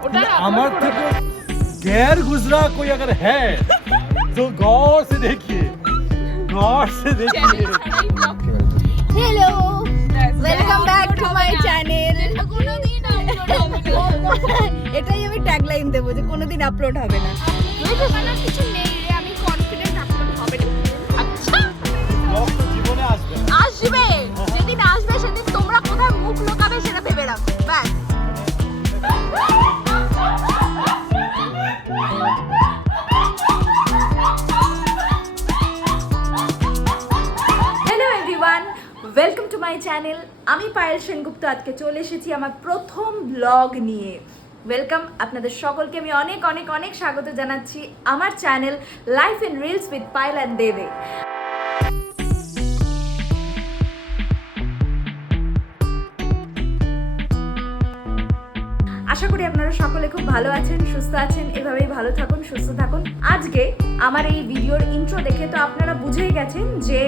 अमर को गैर गुजरा कोई अगर है तो गौर से देखिए hello welcome back to my channel এটাই আমি ট্যাগলাইন দেব যে কোনোদিন আপলোড হবে না কিছু নেই রে আমি কনফিডেন্ট আপলোড হবে না আচ্ছা জীবনে আসবে যেদিন আসবে সেদিন তোমরা কোথায় মুখ লুকাবে সেটা ভেবে রাখো ব্যাস ওয়েলকাম টু মাই চ্যানেল আমি পায়েল সেনগুপ্ত আজকে চলে এসেছি আমার প্রথম ব্লগ নিয়ে ওয়েলকাম আপনাদের সকলকে আমি অনেক অনেক অনেক স্বাগত জানাচ্ছি আমার channel life in reels with Payel and দেবে আশা করি আপনারা সকলে খুব ভালো আছেন সুস্থ আছেন এভাবেই ভালো থাকুন সুস্থ থাকুন আজকে আমার এই ভিডিওর ইন্ট্রো দেখে তো আপনারা বুঝেই গেছেন যে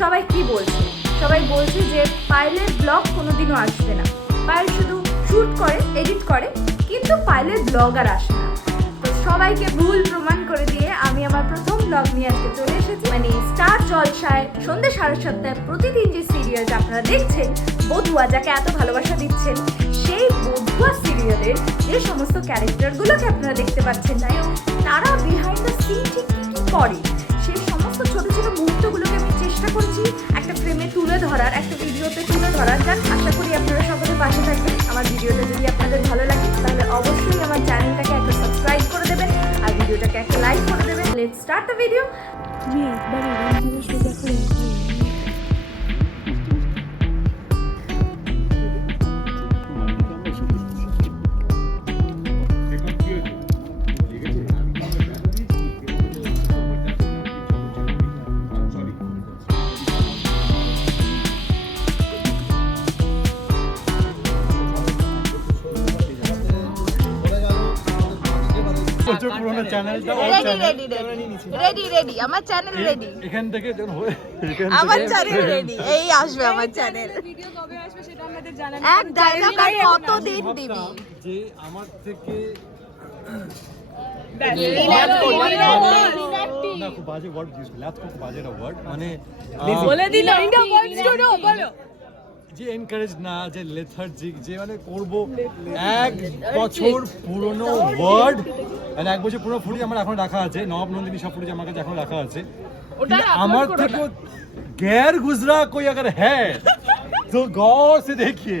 সবাই কি বলছে সবাই বলছে যে পায়েলের ব্লগ কোনোদিনও আসবে না পায়েল শুধু শ্যুট করে এডিট করে কিন্তু পায়েলের ব্লগ আর আসে না তো সবাইকে ভুল প্রমাণ করে দিয়ে আমি আমার প্রথম ব্লগ নিয়ে আজকে চলে এসেছি মানে স্টার জলসায় সন্ধ্যে 7:30টায় প্রতিদিন যে সিরিয়ালটা আপনারা দেখছেন বধুয়া যাকে এত ভালোবাসা দিচ্ছেন সেই বধুয়া সিরিয়ালের যে সমস্ত ক্যারেক্টারগুলোকে আপনারা দেখতে পাচ্ছেন তারা বিহাইন্ড দ্য সিন ঠিক কী করে সেই সমস্ত ছোট ছোট মুহূর্তগুলোকে আমি চেষ্টা করছি একটা ফ্রেমে তুলে ধরার একটা ভিডিওতে তুলে ধরার যাক আশা করি আপনারা সকলে পাশে থাকবেন আমার ভিডিওটা যদি আপনাদের ভালো লাগে তাহলে অবশ্যই আমার চ্যানেলটাকে একটা সাবস্ক্রাইব করে দেবেন আর ভিডিওটাকে একটা লাইক করে দেবেন লেটস স্টার্ট দ্য ভিডিও পুরোনো চ্যানেলটা রেডি আমার চ্যানেল রেডি এখান থেকে আমার চ্যানেল রেডি এই আসবে আমার চ্যানেল ভিডিও কবে আসবে সেটা আমাদের জানান এক ডায়লগ আর কতদিন দিবি যে আমার থেকে না খুব বাজে ওয়ার্ড ইউজ করলে খুব বাজে একটা ওয়ার্ড মানে বলে দিল ইন্ডিয়া ওয়ার্ডস টু নো বলো যে এনকারেজ না যে লেথার্জিক যে মানে করব এক বছর পুরনো ওয়ার্ড মানে এক বছর পুরনো ফুটেজ আমার এখন রাখা আছে নবাব নন্দিনী সব ফুটেজ আমার কাছে এখন রাখা আছে আমার থেকে गैर गुजरा कोई अगर है तो गौर से देखिए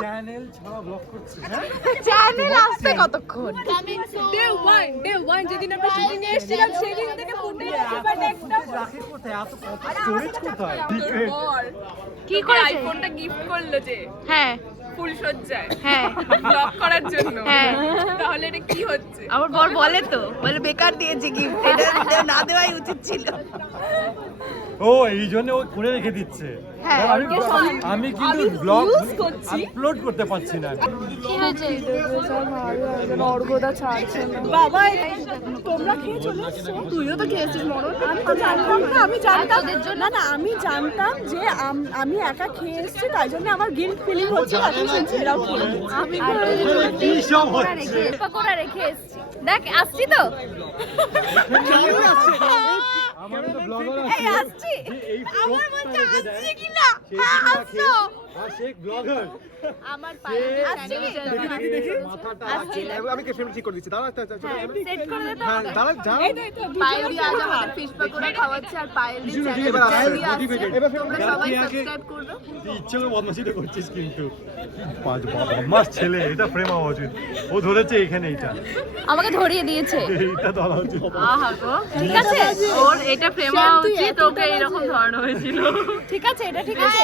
চ্যানেল ছাড়া ব্লগ করছে চ্যানেল আসতে কতক্ষণ ডে 1 যেদিন আমরা শুটিং এ এসেছিলাম সেদিন থেকে ফুটেজ বাট একটা রাখে কোথায় এত কত স্টোরেজ কোথায় কি করে আইফোনটা গিফট করলো যে হ্যাঁ ফুল সজ্জায় হ্যাঁ ব্লগ করার জন্য হ্যাঁ তাহলে এটা কি হচ্ছে আমার বর বলে তো বলে বেকার দিয়েছে গিফট এটা না দেওয়াই উচিত ছিল ও এই জন্য ও করে রেখে দিচ্ছে হ্যাঁ, আমি কিন্তু ব্লগ আপলোড করতে পারছি না কি হয়েছে অর্গদা ছাড়ছে বাবা তোমরা খেয়ে চলে এসেছো তুইও তো খেয়েছিস মরণ আমি তো জানতাম না আমি জানতাম না না আমি জানতাম যে আমি একা খেয়ে এসেছি তাই জন্য আমার গিল্ট ফিলিং হচ্ছে আমি শুনছি এরাও খেয়ে আমি কি সব হচ্ছে পকোড়া রেখে এসেছি দেখ আসছি তো আমার তো ব্লগার এই আসছি এই আমার মধ্যে আসছে কি না হ্যাঁ আসছো আর শেখ ব্লগার আমার পায়ে আসছে কি দেখি মাথাটা আমি কে ফ্রেম ঠিক করে দিচ্ছি দাঁড়া সেট করে দে তো হ্যাঁ দাঁড়া যাও পায়েলি আজ আমাদের ফিশ পকোড়া খাওয়াচ্ছে আর পায়েলি এবার মোটিভেটেড এবার ফ্রেম তোমরা সবাই সাবস্ক্রাইব করবে তুই ইচ্ছে করে বদমাশিটা করছিস কিন্তু বদমাশ ছেলে এটা প্রেম হওয়া উচিত ও ধরেছে এখানে এটা আমাকে ধরিয়ে দিয়েছে এটা ধরা উচিত আহা গো ঠিক আছে ওর এটা প্রেম হওয়া উচিত ওকে এরকম ধরানো হয়েছিল ঠিক আছে এটা ঠিক আছে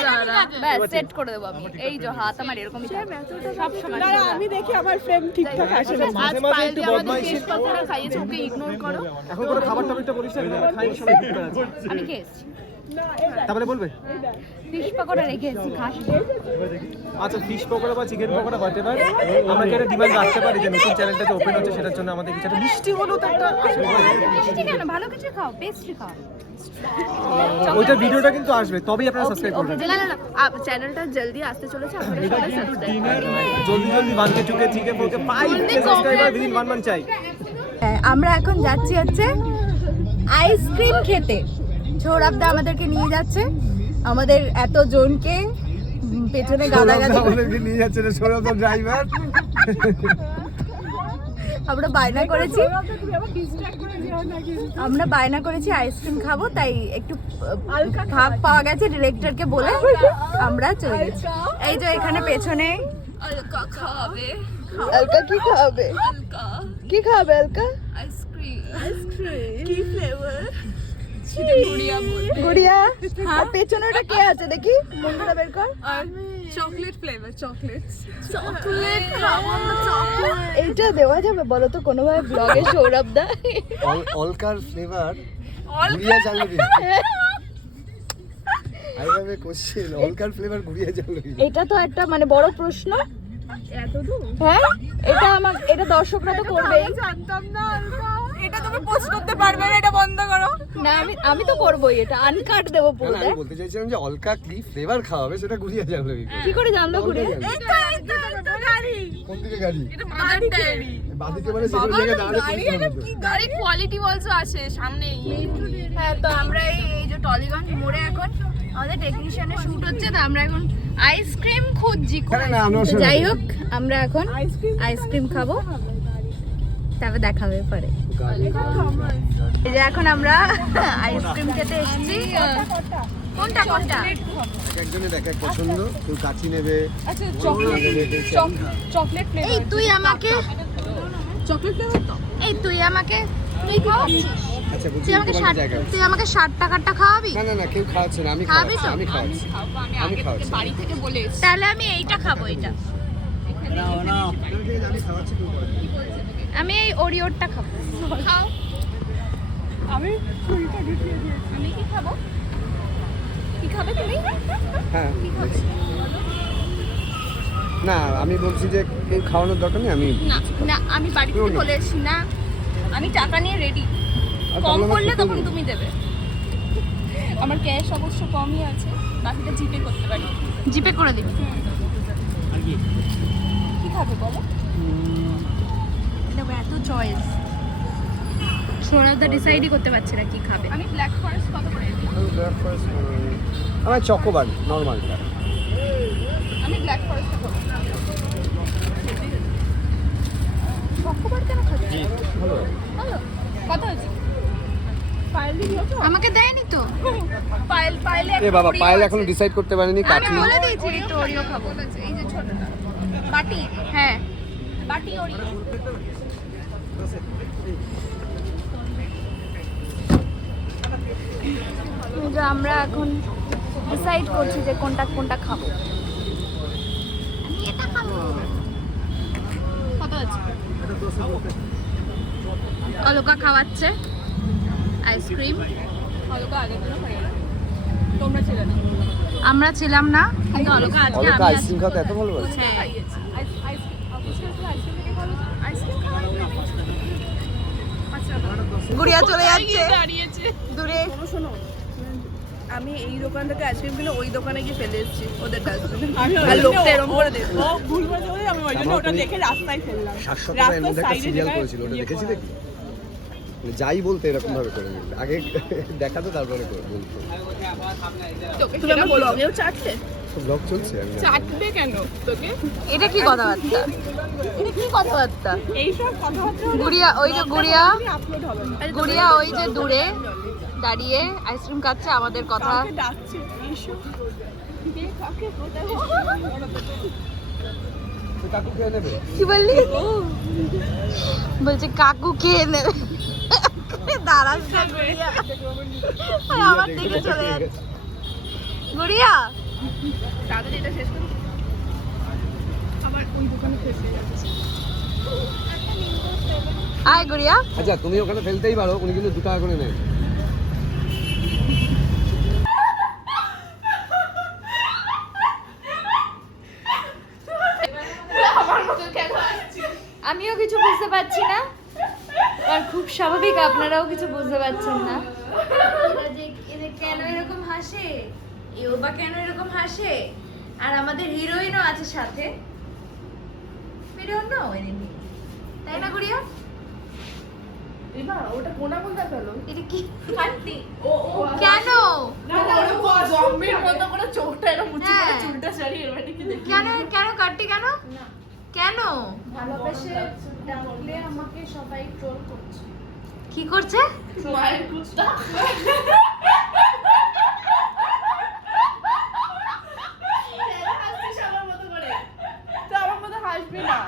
ব্যাস সেট করে দেব আমি এই যে হাত আমার এরকমই সব সময় আমি দেখি আমার ফ্রেম ঠিকঠাক আসে না আজ পায়েলি আমাদের ফিশ পকোড়া খাইয়েছে ওকে ইগনোর করো এখন কোনো খাবার টাবারটা বলিস না খাই সবাই ঠিক করে আছে আমি খেয়েছি তারপরে বলবে ফিশ পকোড়া রেখে এসেছি, খাস? আচ্ছা ফিশ পকোড়া বা চিকেন পকোড়া হোয়াটএভার আমরা কি একটা ডিমান্ড রাখতে পারি যে নতুন চ্যানেলটা যে ওপেন হচ্ছে সেটার জন্য আমাদের কিছু একটা মিষ্টি হলো তো একটা মিষ্টি কেন, ভালো কিছু খাও, পেস্ট্রি খাও। ওইটা ভিডিওটা কিন্তু আসবে তবেই আপনারা সাবস্ক্রাইব করবেন না না না চ্যানেলটা জলদি আসতে চলেছে, আপনারা এটা সবাই কিন্তু সাবস্ক্রাইব ডিনার জলদি জলদি 1K 2K 3K 4K 5K subscriber within 1 month চাই। আমরা এখন যাচ্ছি হচ্ছে আইসক্রিম খেতে। সৌরভদা আমাদেরকে নিয়ে যাচ্ছে, আমাদের এত জনকে পেছনে গাদাগাদি আমাদেরকে নিয়ে যাচ্ছে না সৌরভ ড্রাইভার। আমরা বায়না করেছি আইসক্রিম খাবো, তাই একটু ভাগ পাওয়া গেছে ডিরেক্টরকে বলে আমরা চলে গেছি। এই যে এখানে পেছনে আলকা খাবে। আলকা কি খাবে? কি খাবে আলকা? কি ফ্লেভার? গুড়িয়া আর পেছনে ওটা কে আছে দেখি, মুন্ডুটা বের কর। চকলেট ফ্লেভার, চকলেট এইটা দেওয়া যাবে বলো তো কোনোভাবে ব্লগে সৌরভ দা? অলকার ফ্লেভার গুড়িয়া জালবি। আই হ্যাভ এ কোশ্চেন, অলকার ফ্লেভার গুড়িয়া জালবি। এটা তো একটা মানে বড় প্রশ্ন। হ্যাঁ এটা এটা দর্শকরা তো করবেই। জানতাম না এটা তুমি পোস্ট করতে পারবে না, এটা বন্ধ করো। না আমি তো করবোই, এটা আনকাট দেবো না, পুরো। না, আমি বলতে চাইছিলাম যে অলকা কি ফ্লেভার খাওয়াবে সেটা গুড়িয়া জালবি। কি করে জানলো গুড়িয়া? এটা গাড়ি, কোন দিকে গাড়ি? এটা মাদার ডেয়ারি। বাদিকে মানে যেখানে জায়গা দাঁড়ালে গাড়ি কোয়ালিটি অলসো আছে সামনেই। হ্যাঁ, তো আমরা এই যে টলিগঞ্জ মোড়ে এখন আমাদের টেকনিশিয়ানের শুট হচ্ছে, তো আমরা এখন আইসক্রিম খুঁজছি। না, আমরা তো যাই হোক, আমরা এখন আইসক্রিম খাবো, তারপর দেখা হবে পরে। এই যে এখন আমরা আইসক্রিম খেতে এসেছি। কোনটা কোনটা? একজনের এক এক পছন্দ, কেউ কাচি নেবে। আচ্ছা চকলেট এই তুই আমাকে চকলেট ফ্লেভার তো। এই তুই আমাকে তুই খাওয়াচ্ছিস? আচ্ছা বলছি তুই আমাকে তোমার জায়গা। তুই আমাকে 60 টাকারটা খাওয়াবি? না না না, কেউ খাওয়াচ্ছে না, আমি খাওয়াবি খাওয়াচ্ছি, তো? আমি খাওয়াচ্ছি, আমি খাওয়াচ্ছি। বাড়ি থেকে বলে এসেছি। তাহলে আমি এইটা খাবো, এটা আমি খাওয়াচ্ছি, কেউ করে। আমি এই ওরিওরটা খাবো। খাও। আমি আমি কি খাবো? কি খাবে তুমি? হ্যাঁ না, আমি বলছি যে কেউ খাওয়ানোর দরকার নেই, আমি না না, আমি বাড়ি থেকে বলে এসেছি না, আমি টাকা নিয়ে রেডি। আর কম তাহলে করলে আমাকে তখন বলুন। তুমি দেবে। আমার ক্যাশ অবশ্য কমই আছে, বাকিটা জিপে করতে পারি। জিপে করে দিবি। কি খাবে বলো? দেখো এত চয়েস, সৌরভদা ডিসাইডই করতে পারছে না কি খাবে। আমি ব্ল্যাক ফরেস্ট কত করে দিই? আমার চকোবার নর্মালটা। আমি ব্ল্যাক ফরেস্ট খাবো। চকোবার কেন খাচ্ছি? ভালো। কত আছে? পায়েল দিয়েছো? আমাকে দেয়নি তো। পায়েলে এ বাবা, পায়েল এখনো ডিসাইড করতে পারেনি আমি কাঠি। বলে দিয়েছি একটু ওরিও খাবো। এই যে ছোটটা বাটি, হ্যাঁ বাটি ওরিও। এই যে আমরা এখন ডিসাইড করছি যে কোনটা কোনটা খাবো। আমি এটা খাবো। কত আছে? অলকা খাওয়াচ্ছে আইসক্রিম। অলকা আগে দিন হয়ে গেল। তোমরা ছিলে না। আমরা ছিলাম না, কিন্তু অলকা আজকে অলকা আমি আইসক্রিম খাওয়াতে এত ভালোবাসে। হ্যাঁ। গুড়িয়া চলে যাচ্ছে দূরে। শোনো আমি এই দোকান থেকে আইসক্রিম কিনে ওই দোকানে গিয়ে ফেলে এসেছি ওদের ডাস্টবিনে। আর লোকটা এরকম করে দেখো। ও ভুল বলে আমি ওই জন্য ওটা দেখে রাস্তায় ফেললাম। 700 টাকার মধ্যে একটা সিরিয়াল করেছিল, ওটা দেখেছি দেখি। মানে যাই বলতে এরকম ভাবে করে নিতে। আগে দেখাতো তারপরে করে বলতো। তুমি আমার ব্লগেও চাটলে? তো ব্লগ চলছে, আমি জানি। চাটবে কেন তোকে? এটা কি কথাবার্তা? এটা কি কথাবার্তা? এইসব কথাবার্তা গুড়িয়া, ওই যে গুড়িয়া, আপলোড হবে না। গুড়িয়া ওই যে দূরে দাঁড়িয়ে আইসক্রিম খাচ্ছে, আমাদের কথা। কাউকে ডাকছে এইসব কে কাকে কোথায়? তো কাকু খেয়ে নেবে। কি বললি? বলছে কাকু খেয়ে নেবে। দাঁড়াস না গুড়িয়া, আর আমার দিকে চলে যাচ্ছে। গুড়িয়া তাদের এটা শেষ করো। আবার ওই দোকানে ফেসে যাচ্ছে। আয় গুড়িয়া। আচ্ছা তুমি ওখানে ফেলতেই পারো, উনি কিন্তু 2 টাকা করে নেন। পারছি না, আর খুব স্বাভাবিক আপনারাও কিছু বুঝতে পারছেন না। এরা যে কেন এরকম হাসে, এও বা কেন এরকম হাসে, আর আমাদের হিরোইনও আছে সাথে। তাই না গুড়িয়া? এবার ওটা কোনা কোনটা গেল? এটা কি কাটতি? ও কেন? না ওরে জম্বির মতো করে চোখটা এরকম মুছে করে হ্যাঁ। চুলটা ছাড়িয়ে এর কি দেখি কেন কেন কাটতি কেন? কেন? ভালোবেসে ডাকলে আমাকে সবাই ট্রোল করছে। কি করছে? মায়ের কুত্তা। হাসছিস আমার মতো করে। তুই আমার মতো হাসবি না।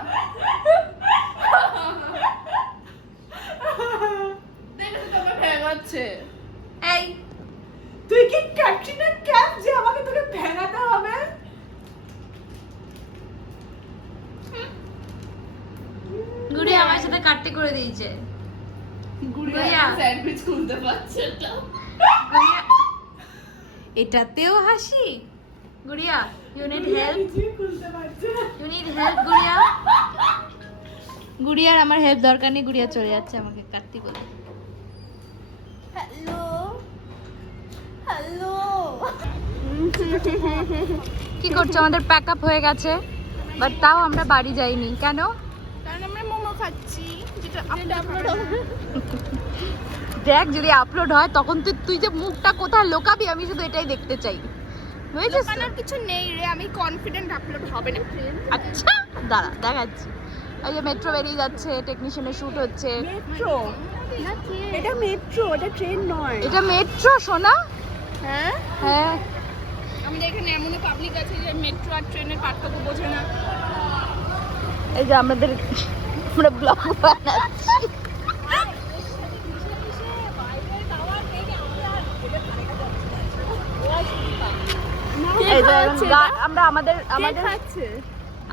দেখো তো তোমার ভেঙাচ্ছে। এই তুই কি ক্যাটরিনা ক্যাপ যে আমাকে তোকে ভেঙাতে হবে? গুড়িয়া আমার সাথে কাটতে করে দিয়েছে। গুড়িয়া স্যান্ডউইচ খুলতে পারছে না। গুড়িয়া এটাতেও হাসি? গুড়িয়া ইউ নিড হেল্প, কিছুই খুলতে পারছে না। ইউ নিড হেল্প গুড়িয়া। গুড়িয়ার আমার হেল্প দরকার নেই, গুড়িয়া চলে যাচ্ছে আমাকে কাটতে বলে। Hello hello. কি করছো? আমাদের প্যাক আপ হয়ে গেছে, বাট তাও আমরা বাড়ি যাইনি। কেন? কারণ আমরা মোমো খাচ্ছি, যেটা আপলোড হবে। দেখ যদি আপলোড হয় তখন তুই যে মুখটা কোথায় লোকাবি, আমি শুধু এটাই দেখতে চাই। বুঝেছিস? লোকানোর কিছু নেই রে, আমি কনফিডেন্ট আপলোড হবে না। আচ্ছা দাঁড়া দেখাচ্ছি। এই যে মেট্রো বেরিয়ে যাচ্ছে, টেকনিশিয়ানের শুট হচ্ছে। মেট্রো? এটা মেট্রো, এটা ট্রেন নয়। এটা মেট্রো সোনা। হ্যাঁ, হ্যাঁ আমাদের এখানে এমনও পাবলিক আছে যে মেট্রো আর ট্রেনের পার্থক্য বোঝে না। এই যে আমরা ব্লগ বানাচ্ছি। এই যে আমরা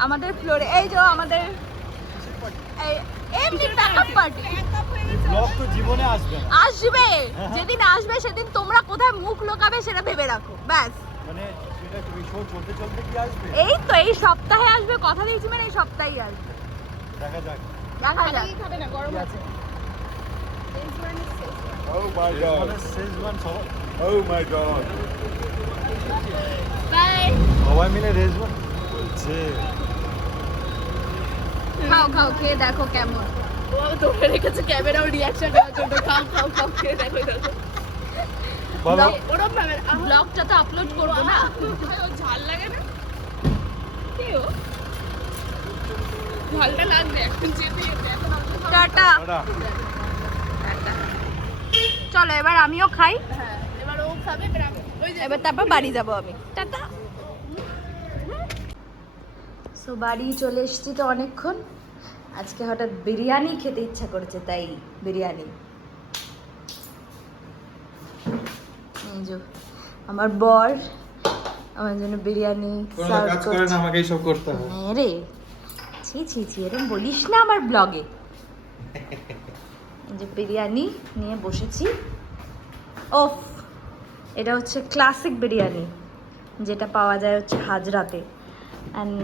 আমাদের ফ্লোরে এই যে আমাদের এমনি প্যাকআপ পার্টি ব্লগ তো জীবনে আসবে না। আসবে, যেদিন আসবে সেদিন তোমরা কোথায় মুখ লোকাবে সেটা ভেবে রাখো ব্যাস। মানে এটা তুমি শো চলতে চলতে কি আসবে? এই তো এই সপ্তাহে আসবে, কথা দিয়েছি, মানে এই সপ্তাহেই আসবে। দেখা যাক। দেখা যাক। খাবে না, গরম আছে। Oh my god. মানে শেষবান সবাই Oh my god. বাই। সবাই মিলে রেজবান বলছে। খাও খাও, খেয়ে দেখো কেমন। ও তোমরা রেখেছে ক্যামেরাও রিঅ্যাকশন দেওয়ার জন্য। খাও খাও খাও, খেয়ে দেখো দেখো। বলো ওরম ভাবে ব্লগটা তো আপলোড করবো না। ও ঝাল লাগে না? কি ও ঝালটা লাগবে এখন যেতে এখন টাটা। টাটা। চলো এবার আমিও খাই, হ্যাঁ, এবার ও খাবে, এবার আমি ওই যে এবার তারপর বাড়ি যাব আমি। টাটা। সো বাড়ি চলে এসেছি তো অনেকক্ষণ। আজকে হঠাৎ বিরিয়ানি খেতে ইচ্ছা করেছে, তাই বিরিয়ানি। এই যে আমার বর আমার জন্য বিরিয়ানি সার্ভ করছে। আমাকেই সব করতে হবে। হ্যাঁ রে, ছি ছি ছি, এরকম বলিস না আমার ব্লগে। এই যে বিরিয়ানি নিয়ে বসেছি। ওফ, এটা হচ্ছে ক্লাসিক বিরিয়ানি, যেটা পাওয়া যায় হচ্ছে হাজরাতে। অ্যান্ড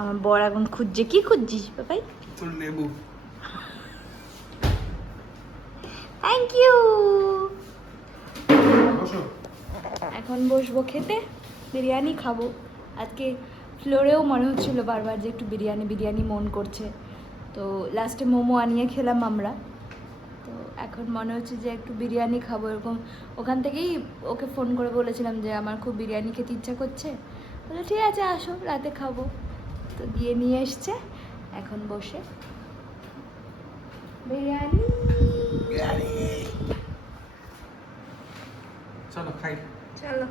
আমার বর এখন খুঁজছে। কি খুঁজছিস বাবাই? তোর লেবু। Thank you. এখন বসবো খেতে, বিরিয়ানি খাবো। আজকে ফ্লোরেও মনে হচ্ছিল বারবার যে একটু বিরিয়ানি বিরিয়ানি মন করছে, তো লাস্টে মোমো আনিয়ে খেলাম আমরা। তো এখন মনে হচ্ছে যে একটু বিরিয়ানি খাবো এরকম। ওখান থেকেই ওকে ফোন করে বলেছিলাম যে আমার খুব বিরিয়ানি খেতে ইচ্ছা করছে। বলে ঠিক আছে আসো, রাতে খাবো। তো দিয়ে নিয়ে এসছে, এখন বসে বিরিয়ানি। চলো খাই। চলো।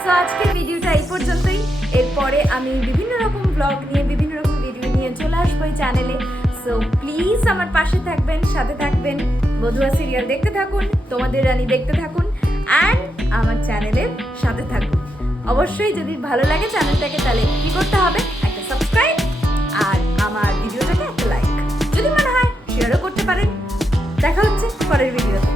সো আজকের ভিডিওটা এই পর্যন্তই। এরপরে আমি বিভিন্ন রকম ব্লগ নিয়ে, বিভিন্ন রকম ভিডিও নিয়ে চলে আসবো এই চ্যানেলে। সো প্লিজ আমার পাশে থাকবেন, সাথে থাকবেন। বধুয়া সিরিয়াল দেখতে থাকুন, তোমাদের রানী দেখতে থাকুন, অ্যান্ড আমার চ্যানেলের সাথে থাকুন। অবশ্যই যদি ভালো লাগে চ্যানেলটাকে, তাহলে কী করতে হবে? একটা সাবস্ক্রাইব আর আমার ভিডিওটাকে একটা লাইক, যদি মনে হয় শেয়ারও করতে পারেন। দেখা হচ্ছে পরের ভিডিওতে।